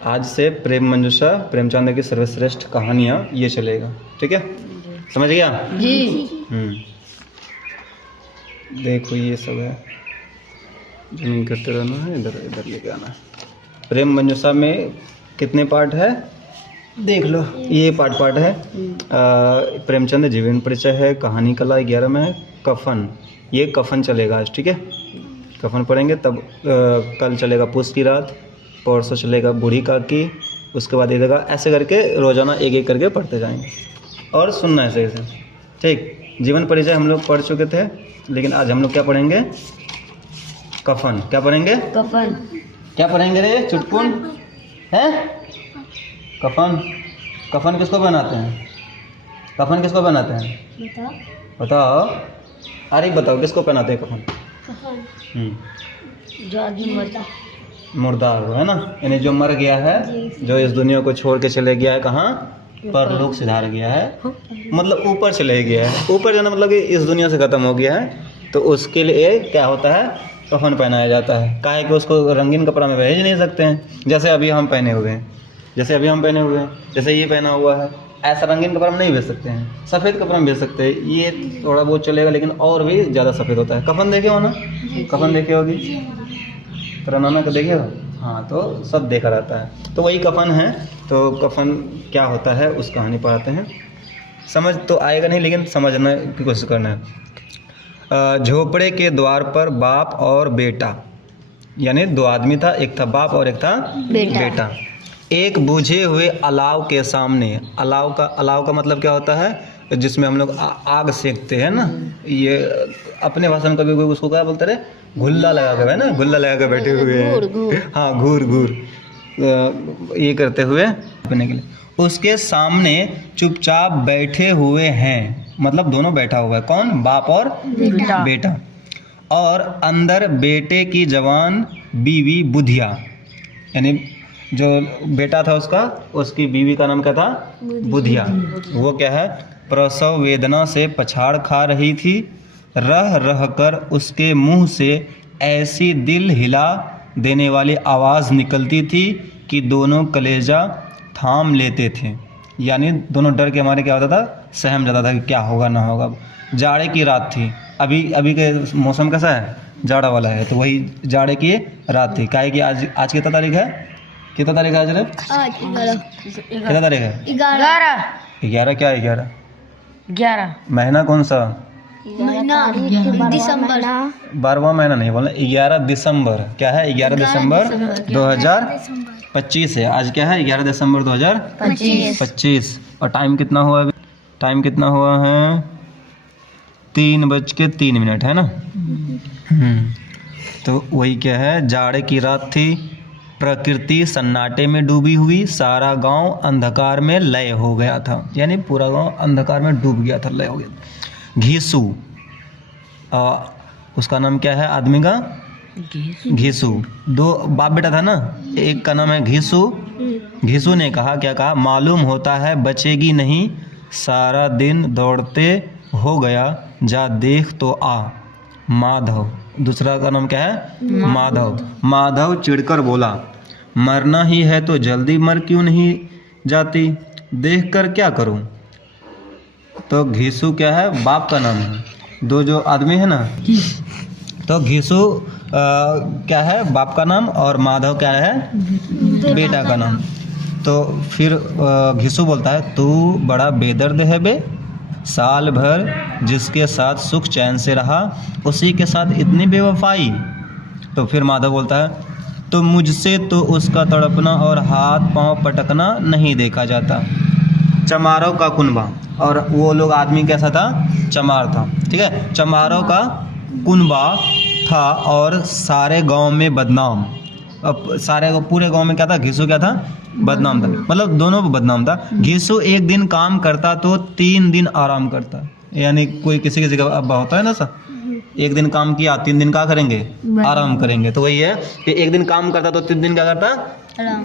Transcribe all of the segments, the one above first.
आज से प्रेम मंजूषा प्रेमचंद की सर्वश्रेष्ठ कहानियाँ ये चलेगा, ठीक है? समझ गया जी? देखो ये सब है, जमीन करते रहना है, इधर इधर लेके आना है। प्रेम मंजूषा में कितने पार्ट है देख लो, ये पार्ट है। प्रेमचंद जीवन परिचय है, कहानी कला 11 में है, कफन, ये कफन चलेगा आज, ठीक है? कफन पढ़ेंगे तब कल चलेगा पूस की रात, परसों चलेगा बूढ़ी काकी, उसके बाद ये देगा, ऐसे करके रोजाना एक एक करके पढ़ते जाएंगे और सुनना है सही से, ठीक? जीवन परिचय हम लोग पढ़ चुके थे, लेकिन आज हम लोग क्या पढ़ेंगे? कफन। क्या पढ़ेंगे? कफन। क्या पढ़ेंगे रे चुटकुन? हैं? कफन। कफन किसको बनाते हैं? कफन किसको बनाते हैं? बताओ। अरे बताओ किसको पहनाते हैं कफन? जो आदमी मरता मुर्दा है ना, यानी जो मर गया है, जो इस दुनिया को छोड़ के चले गया है, कहाँ? परलोक सिधार गया है, मतलब ऊपर चले गया है। ऊपर जाना मतलब कि इस दुनिया से खत्म हो गया है, तो उसके लिए क्या होता है? कफन पहनाया जाता है। काहे कि उसको रंगीन कपड़ा में भेज नहीं सकते हैं, जैसे अभी हम पहने हुए हैं, जैसे ये पहना हुआ है, ऐसा रंगीन कपड़ा में नहीं भेज सकते हैं, सफ़ेद कपड़ा में भेज सकते हैं। ये थोड़ा बहुत चलेगा, लेकिन और भी ज़्यादा सफ़ेद होता है। कफन देखे हो ना? कफन देखे होगी, तरनाना को देखे हो? हाँ, तो सब देखा रहता है, तो वही कफन है। तो कफन क्या होता है उस कहानी पढ़ाते हैं। समझ तो आएगा नहीं, लेकिन समझने की कोशिश करना है। झोपड़े के द्वार पर बाप और बेटा, यानी 2 आदमी था, एक था बाप और एक था बेटा। एक बुझे हुए अलाव के सामने, अलाव का मतलब क्या होता है? जिसमें हम लोग आग सेकते हैं ना, ये अपने भाषा में कभी कोई उसको क्या बोलते रहे? घुल्ला लगा कर, है ना, घुल्ला लगा कर बैठे हुए हैं। हाँ, घूर ये करते हुए पीने के लिए। उसके सामने चुपचाप बैठे हुए हैं, मतलब दोनों बैठा हुआ है। कौन? बाप और बेटा। और अंदर बेटे की जवान बीवी बुधिया, यानी जो बेटा था उसकी बीवी का नाम क्या था? बुधिया। वो क्या है? प्रसव वेदना से पछाड़ खा रही थी। रह रह कर उसके मुंह से ऐसी दिल हिला देने वाली आवाज़ निकलती थी कि दोनों कलेजा थाम लेते थे, यानी दोनों डर के हमारे क्या होता था? सहम जाता था कि क्या होगा ना होगा। जाड़े की रात थी, अभी के मौसम कैसा है? जाड़ा वाला है, तो वही जाड़े की रात थी। काहे कि आज कितना तारीख है? कितना तारीख है आज? कितना तारीख है? 11। क्या है 11? महीना कौन सा? दिसंबर। 12वां महीना नहीं बोलना, 11 दिसंबर। क्या है? 11 दिसंबर 2025 है। आज क्या है? 11 दिसंबर 2025। और टाइम कितना हुआ अभी? टाइम कितना हुआ है? 3:03 है ना। तो वही क्या है? जाड़े की रात थी, प्रकृति सन्नाटे में डूबी हुई, सारा गांव अंधकार में लय हो गया था, यानी पूरा गांव अंधकार में डूब गया था, लय हो गया। घीसू, उसका नाम क्या है आदमी का? घीसू। 2 बाप बेटा था ना, एक का नाम है घीसू। घीसू ने कहा, क्या कहा? मालूम होता है बचेगी नहीं, सारा दिन दौड़ते हो गया, जा देख तो आ। माधव, दूसरा का नाम क्या है? माधव। माधव चिढ़कर बोला, मरना ही है तो जल्दी मर क्यों नहीं जाती, देख कर क्या करूं? तो घीसू क्या है? बाप का नाम है। 2 जो आदमी है ना, तो घीसू क्या है? बाप का नाम, और माधव क्या है? बेटा का नाम। तो फिर घीसू बोलता है, तू बड़ा बेदर्द है बे, साल भर जिसके साथ सुख चैन से रहा, उसी के साथ इतनी बेवफाई। तो फिर माधव बोलता है, तो मुझसे तो उसका तड़पना और हाथ पांव पटकना नहीं देखा जाता। चमारों का कुनबा, और वो लोग आदमी कैसा था? चमार था, ठीक है। चमारों का कुनबा था और सारे गांव में बदनाम। अब पूरे गांव में क्या था? घीसू क्या था? बदनाम था, मतलब दोनों को बदनाम था। घीसू एक दिन काम करता तो 3 दिन आराम करता, यानी कोई किसी का अब्बा होता है ना सा, एक दिन काम किया 3 दिन क्या करेंगे? आराम करेंगे। तो वही है कि एक दिन काम करता तो 3 दिन क्या करता?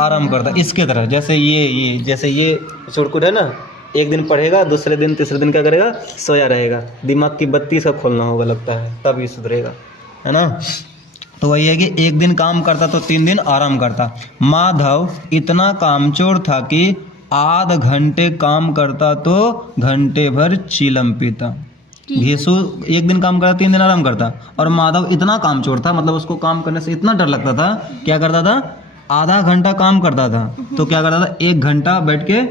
आराम करता। इसके तरह जैसे ये चुड़कुट है ना, एक दिन पढ़ेगा, दूसरे दिन तीसरे दिन क्या करेगा? सोया रहेगा। दिमाग की बत्ती सब खोलना होगा लगता है, तब ये सुधरेगा, है ना। तो वही है कि एक दिन काम करता तो 3 दिन आराम करता। माधव इतना कामचोर था कि आध घंटे काम करता तो घंटे भर चीलम पीता। घेसु एक दिन काम करता 3 दिन आराम करता, और माधव इतना कामचोर था, मतलब उसको काम करने से इतना डर लगता था, क्या करता था, आधा घंटा काम करता था तो क्या करता था, 1 घंटा बैठ के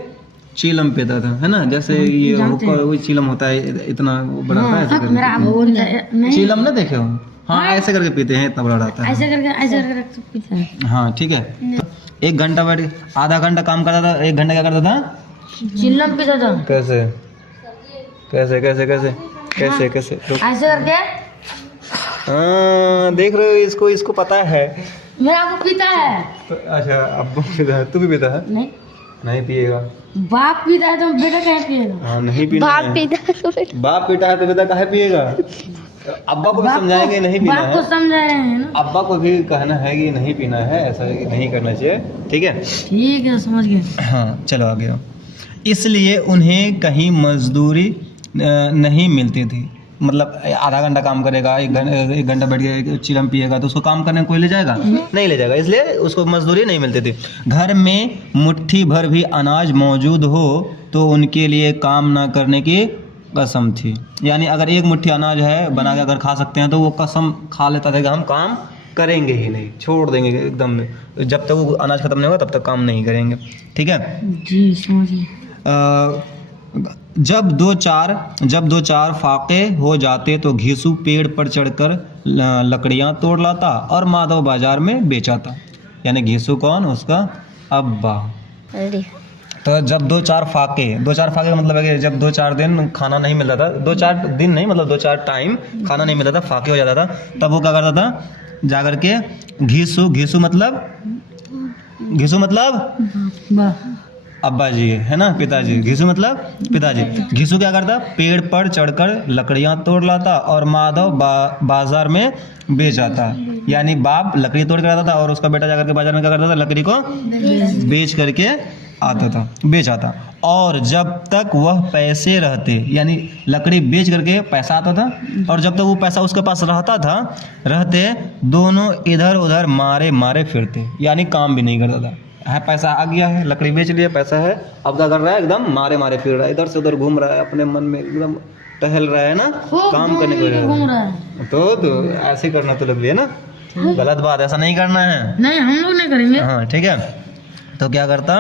चीलम पीता था, है ना, जैसे ये वही चीलम होता है, इतना बड़ा होता है, ऐसे करके चीलम ना देखे हो, हाँ ऐसे करके पीते हैं, इतना बड़ा रहता है, ऐसे करके पीते हैं, हाँ ठीक है। तो 1 घंटा बैठ के, आधा घंटा काम करता था, 1 घंटा क्या करता था, चीलम पीता था। कैसे कैसे कैसे कैसे कैसे कैसे ऐसे करके, हाँ देख रहे हो, इसको पता है, मेरा आपको पीता है। अच्छा अब पीता है, तू भी पीता है? नहीं पिएगा। बाप पीता है तो बेटा कहे पिएगा? हाँ नहीं पीना है। बाप पीता है तो बेटा कहे पिएगा? अब्बा को भी समझाएंगे नहीं पीना है, बाप को समझा रहे हैं ना, अब्बा को भी कहना है कि नहीं पीना है, ऐसा नहीं करना चाहिए, ठीक है? ठीक है, समझ गए। हाँ चलो आगे आओ। इसलिए उन्हें कहीं मजदूरी नहीं मिलती थी, मतलब आधा घंटा काम करेगा, 1 घंटा बैठ के चिलम पिएगा तो उसको काम करने कोई ले जाएगा? नहीं ले जाएगा, इसलिए उसको मजदूरी नहीं मिलती थी। घर में मुट्ठी भर भी अनाज मौजूद हो तो उनके लिए काम ना करने की कसम थी, यानी अगर 1 मुट्ठी अनाज है बना के अगर खा सकते हैं तो वो कसम खा लेता था कि हम काम करेंगे ही नहीं, छोड़ देंगे एकदम, जब तक वो अनाज खत्म नहीं होगा तब तक काम नहीं करेंगे, ठीक है जी, समझिए। जब दो चार फाके हो जाते तो घीसू पेड़ पर चढ़कर लकड़ियां तोड़ लाता और माधव बाजार में बेचाता, यानी घीसू कौन, उसका अब्बा। तो जब 2-4 फाके का मतलब है कि जब 2-4 दिन खाना नहीं मिलता था, 2-4 दिन नहीं मतलब 2-4 टाइम खाना नहीं मिलता था, फाके हो जाता था, तब वो क्या करता था, जाकर के घीसू मतलब अब्बा जी, है ना, पिताजी, घीसू मतलब पिताजी। घीसू क्या करता, पेड़ पर चढ़कर लकड़ियां तोड़ लाता और माधव बाजार में बेच आता, यानी बाप लकड़ी तोड़ कर आता था और उसका बेटा जाकर के बाजार में क्या करता था, लकड़ी को बेच करके आता था, बेच आता। और जब तक वह पैसे रहते, यानी लकड़ी बेच करके पैसा आता था, और जब तक वो पैसा उसके पास रहते दोनों इधर उधर मारे फिरते, यानी काम भी नहीं करता था, है पैसा आ गया है, लकड़ी बेच लिया, पैसा है, अब क्या कर रहा है, एकदम मारे फिर रहा है, इधर से उधर घूम रहा है, अपने मन में एकदम टहल रहा है ना, काम करने को घूम रहा है, तो ऐसे करना तो लग भी है ना, गलत बात, ऐसा नहीं करना है, नहीं हम लोग नहीं करेंगे, हाँ ठीक है। तो क्या करता,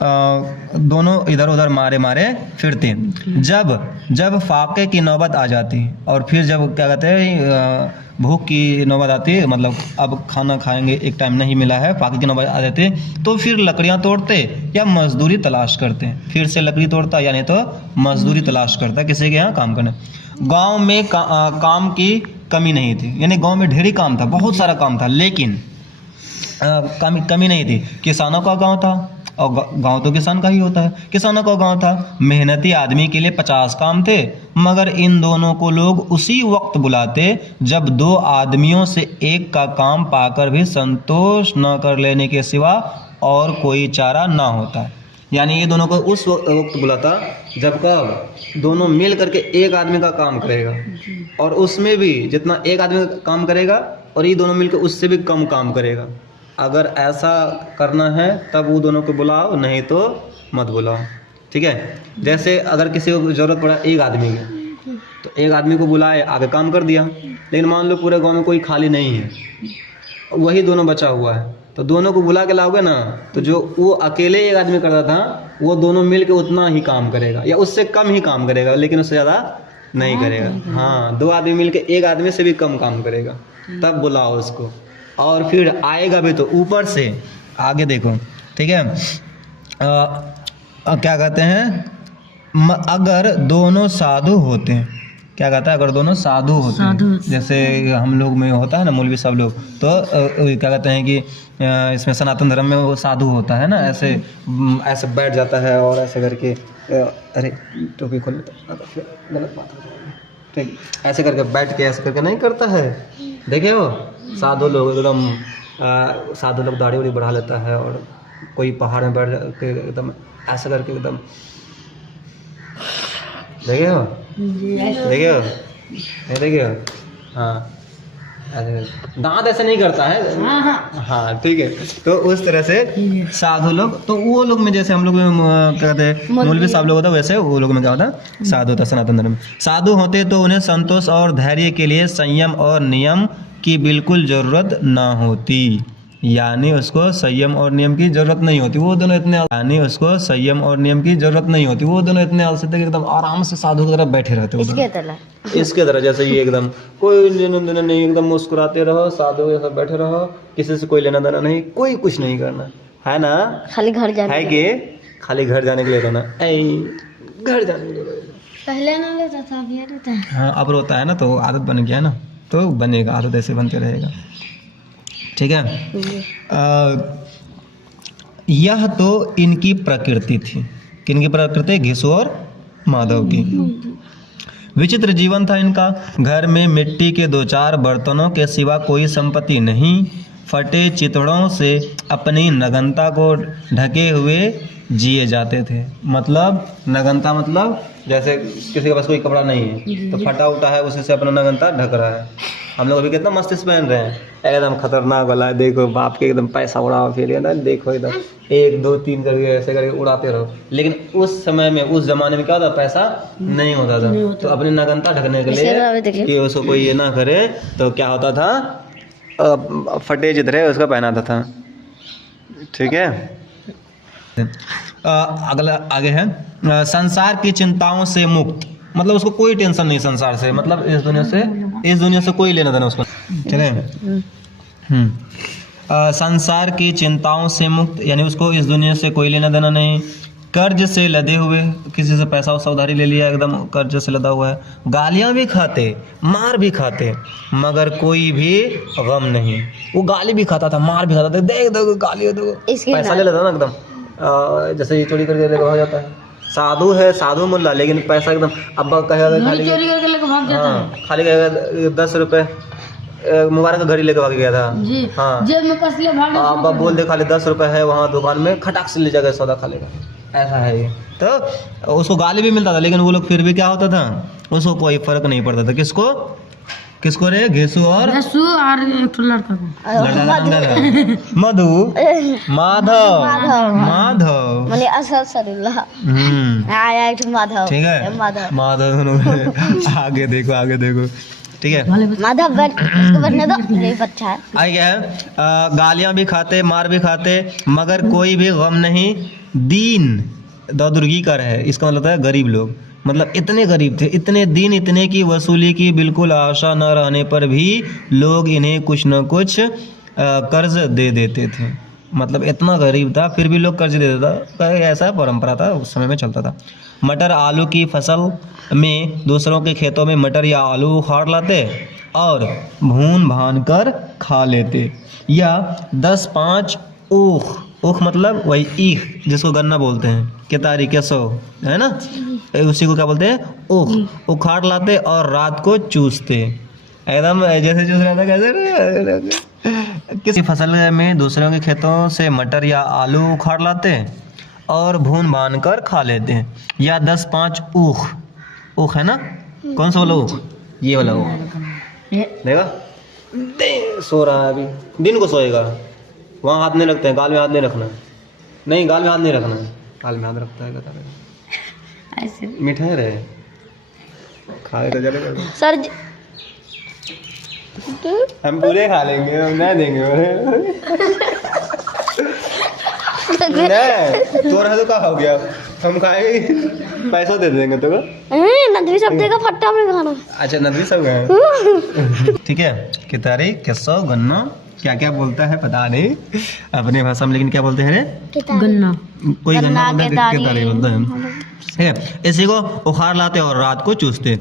दोनों इधर उधर मारे फिरते। जब फाके की नौबत आ जाती और फिर जब क्या कहते हैं भूख की नौबत आती है, मतलब अब खाना खाएंगे, एक टाइम नहीं मिला है, फाके की नौबत आ जाती, तो फिर लकड़ियां तोड़ते या मजदूरी तलाश करते, फिर से लकड़ी तोड़ता यानी तो मजदूरी तलाश करता किसी के यहाँ काम करने। गांव में काम की कमी नहीं थी, यानी गांव में ढेरी काम था, बहुत सारा काम था, लेकिन कमी नहीं थी। किसानों का गांव था, और गांव तो किसान का ही होता है, किसानों का गांव था, मेहनती आदमी के लिए 50 काम थे, मगर इन दोनों को लोग उसी वक्त बुलाते जब 2 आदमियों से एक का काम पाकर भी संतोष न कर लेने के सिवा और कोई चारा ना होता, यानी ये दोनों को उस वक्त बुलाता जब कब दोनों मिल करके एक आदमी का काम करेगा, और उसमें भी जितना एक आदमी का काम करेगा और ये दोनों मिलकर उससे भी कम काम करेगा। अगर ऐसा करना है तब वो दोनों को बुलाओ, नहीं तो मत बुलाओ, ठीक है। जैसे अगर किसी को ज़रूरत पड़ा एक आदमी की, तो एक आदमी को बुलाए, आगे काम कर दिया, लेकिन मान लो पूरे गांव में कोई खाली नहीं है, वही दोनों बचा हुआ है, तो दोनों को बुला के लाओगे ना, तो जो वो अकेले एक आदमी करता था वो दोनों मिल के उतना ही काम करेगा या उससे कम ही काम करेगा, लेकिन उससे ज़्यादा नहीं करेगा। हाँ, 2 आदमी मिल के एक आदमी से भी कम काम करेगा, तब बुलाओ उसको, और फिर आएगा भी तो ऊपर से। आगे देखो, ठीक है, क्या कहते हैं, अगर दोनों साधु होते हैं, क्या कहता है, अगर दोनों साधु होते हैं, जैसे हम लोग में होता है ना, मौलवी सब लोग, तो क्या कहते हैं कि इसमें सनातन धर्म में वो साधु होता है ना, ऐसे बैठ जाता है और ऐसे करके, अरे टोपी खोल लेता, गलत बात हो जाएगी, ठीक, ऐसे करके बैठ के ऐसे करके नहीं करता है, देखे हो साधु लोग एकदम, साधु लोग दाढ़ी उड़ी बढ़ा लेता है, और कोई पहाड़ में बैठ के एकदम ऐसा करके एकदम, देखे हो, हाँ, दांत ऐसे नहीं करता है। हाँ हाँ हाँ ठीक है। तो उस तरह से साधु लोग, तो वो लोग में जैसे हम लोग में क्या कहते हैं मौलवी साहब लोग होता है, वैसे वो लोग में क्या होता है साधु होता है सनातन धर्म में। साधु होते तो उन्हें संतोष और धैर्य के लिए संयम और नियम की बिल्कुल जरूरत ना होती, यानी उसको संयम और नियम की जरूरत नहीं होती। वो दोनों इतने आलसी थे कि एकदम आराम से साधु की तरफ बैठे रहते इसके तरह जैसे ये एकदम कोई लेना देना नहीं, एकदम मुस्कुराते रहो, साधु के साथ बैठे रहो, किसी से कोई लेना देना नहीं, कोई कुछ नहीं करना है ना, खाली घर जाने है कि खाली घर जाने के लिए रहना, घर जाने के लिए रहना। पहले ना लेता था, अब ये लेता है। हाँ अब रोता है ना, तो आदत बन गया ना, तो बनेगा, आदत ऐसे बनते रहेगा। ठीक है। यह तो इनकी प्रकृति थी। किनकी प्रकृति? घिसु और माधव की। विचित्र जीवन था इनका। घर में मिट्टी के 2-4 बर्तनों के सिवा कोई संपत्ति नहीं। फटे चितड़ों से अपनी नग्नता को ढके हुए जिए जाते थे। मतलब नग्नता मतलब जैसे किसी के पास कोई कपड़ा नहीं है तो फटा उटा है, उसी से अपना नग्नता ढक रहा है। हम लोग अभी कितना मस्त पहन रहे हैं, एकदम खतरनाक वाला है। देखो बाप के एकदम पैसा उड़ाओ, फिर ना देखो एकदम 1 2 3 करके ऐसे करके उड़ाते रहो। लेकिन उस समय में, उस जमाने में क्या होता, पैसा नहीं होता था, तो अपनी नग्नता ढकने के लिए कि उसको कोई ये ना करे, तो क्या होता था, फटे चितरे उसका पहनाता था। ठीक है। अगला आगे है संसार की चिंताओं से मुक्त। मतलब उसको कोई टेंशन नहीं संसार से, मतलब इस दुनिया से कोई लेना देना उसको। चले। संसार की चिंताओं से मुक्त, यानी उसको इस दुनिया से कोई लेना देना नहीं। कर्ज से लदे हुए, किसी से पैसा उधारी ले लिया, एकदम कर्ज से लदा हुआ है। गालियां भी खाते, मार भी खाते, मगर कोई भी गम नहीं। वो गाली भी खाता था, मार भी खाता था। देख दो गाली दो, पैसा ले लेता ना एकदम, जैसे ये चोरी करके लेकर हो जाता है। साधु है, साधु मुल्ला, लेकिन पैसा एकदम अब्बा कहेगा खाली चोरी करके लेकर भाग जाता है। खाली कहेगा 10 रुपए, मुबारक का घड़ी लेकर भाग गया था जी। हाँ, जेब में कस लिया, भाग गया। अब्बा बोल दे खाली 10 रुपए है वहाँ दुकान में, खटाक से ले जाकर सौदा खा लेगा। ऐसा है ये। तो उसको गाली भी मिलता था, लेकिन वो लोग फिर भी क्या होता था, उसको कोई फर्क नहीं पड़ता था। किसको रे? घिसु और और एक ठो लड़का को, लड़का का नाम क्या था? मधु, माधव, माने असदुल्लाह आया एक माधव। ठीक है, माधव। आगे देखो। ठीक है, माधव इसको बैठने दो, यही बच्चा है। आई गया है। गालियां भी खाते, मार भी खाते, मगर कोई भी गम नहीं। दीन दुर्गी कर है, इसका मतलब है गरीब लोग। मतलब इतने गरीब थे, इतने दीन, इतने की वसूली की बिल्कुल आशा न रहने पर भी लोग इन्हें कुछ न कुछ कर्ज दे देते थे। मतलब इतना गरीब था फिर भी लोग कर्ज दे देता, ऐसा परंपरा था, उस समय में चलता था। मटर आलू की फसल में दूसरों के खेतों में मटर या आलू उखाड़ लाते और भून भान कर खा लेते। या 10-5 ऊख मतलब वही ईख, जिसको गन्ना बोलते हैं, केतारी केसो है ना, उसी को क्या बोलते हैं, ऊख, उखाड़ लाते और रात को चूसते। एकदम जैसे चूस रहा था कैसे। किसी फसल में दूसरों के खेतों से मटर या आलू उखाड़ लाते और भून भान कर खा लेते हैं। या 10-5 ऊख है ना, कौन सा वाला ऊख? ये वाला ऊख देखा, सो रहा है अभी, दिन को सोएगा। वहाँ हाथ नहीं रखते हैं, गाल में हाथ नहीं रखना, नहीं गाल में हाथ नहीं रखना, गाल में हाथ रखता है ऐसे। मिठाई रहे खाए तो चलेगा सर हम पूरे खा लेंगे, हम नहीं देंगे। नहीं तो रहा तो क्या हो गया, हम खाएंगे, पैसा दे देंगे तो। नदवी सब देगा, फट्टा में खाना। अच्छा नदवी सब गए। ठीक है, केतारी केसो गन्ना क्या क्या बोलता है पता नहीं अपनी भाषा में, लेकिन क्या बोलते हैं रे? गन्ना। कोई गन्ना बोलता है, केतारी बोलता है। इसी को उखाड़ लाते और रात को चूसते।